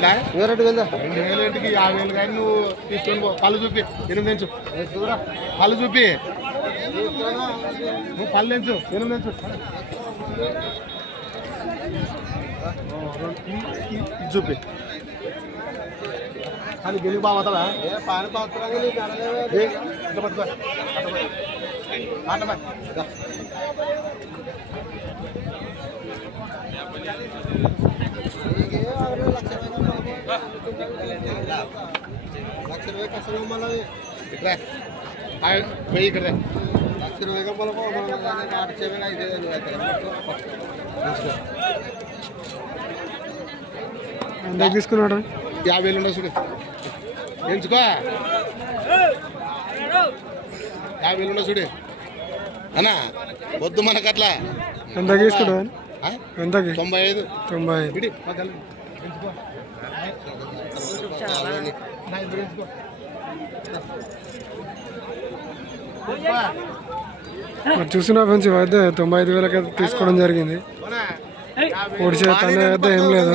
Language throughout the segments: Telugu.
2,000 50,000 కానీ నువ్వు తీసుకొని పో. పళ్ళు చూపి 8 ఇంచు పళ్ళు చూపి నువ్వు పళ్ళు ఎంచు 8 ఇంచు చూపి కానీ గెలుగు బాగుతుందా పట్టుకో ఇక్కడ ఇక్కడ ఎంత తీసుకున్నాడు? 50,000 ఉండవు చూడు ఎంచుకో 50,000 ఉండవు చూడు అన్నా వద్దు మనకు అట్లా. ఎంత తీసుకున్నావు? ఎంతకి? 95. 95. చూసిన ఫ్రెండ్స్ అయితే 95,000 అయితే తీసుకోవడం జరిగింది. పొడిచే తన అయితే ఏం లేదు.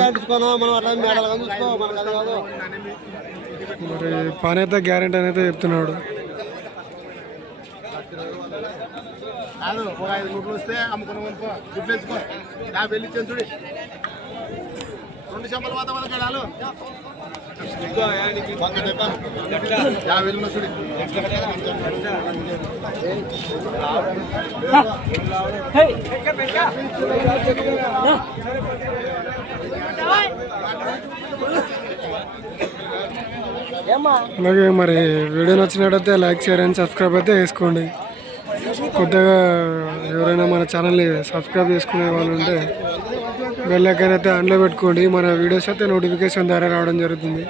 మరి పని అయితే గ్యారెంటీ అనేది చెప్తున్నాడు. ఒక 5 గుడ్లు వస్తే అమ్ముకున్నాం అనుకో గుడ్లు వేసుకో 50,000 ఇచ్చాను చూడు 2 చెంపల వాతావరణం కేడాలు 50,000 ఉన్న చూడు అలాగే మరి వీడియో నచ్చినట్టయితే లైక్ షేర్ అండ్ సబ్స్క్రైబ్ అయితే చేసుకోండి. కొత్తగా ఎవరైనా మన ఛానల్ని సబ్స్క్రైబ్ చేసుకునే వాళ్ళు ఉంటే బెల్ ఐకాన్ అయితే ఆన్లో పెట్టుకోండి. మన వీడియోస్ అయితే నోటిఫికేషన్ ద్వారా రావడం జరుగుతుంది.